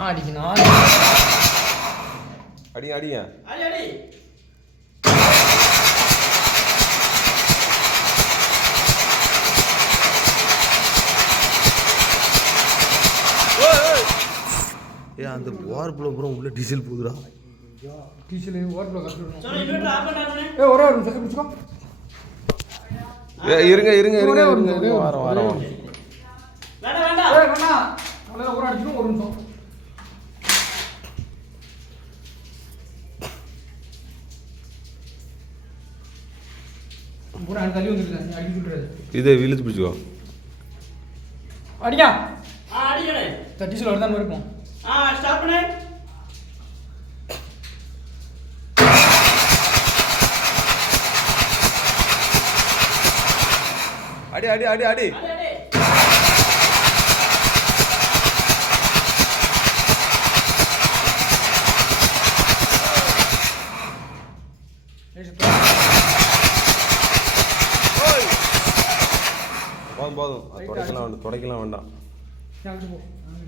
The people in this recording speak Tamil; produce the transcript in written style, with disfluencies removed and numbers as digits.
அடிக்கணும் அடி அடியா அடி அடி அந்த வார் ப்ளோ ப்ரோ உள்ள டீசல் போகுதுடா டீசல் வார் ப்ளோ கட்டணும் சரி இன்வெர்டர் ஆஃப் பண்ணானே ஒரே ஒரு நிமிஷம் பிடிச்சுக்கோ இருங்க இருங்க இருங்க இருங்க வாரம் வாரம் வேண்டாம் வேண்டாம் வேண்டாம் அவ்வளோ ஒரு அடிக்கணும் ஒரு நிமிஷம் பூரா தள்ளி வந்துருக்கேன் நீ அடிக்க சொல்றது இதை இழுத்து பிடிச்சிக்கோ அடியா அடிக்கணே டீசல் வரதான் இருக்கும் ஸ்டார்ட் பண்ணு அடி அடி அடி அடி அடி அடி போதும் போதும் துடைக்கலாம் வேண்டாம் போ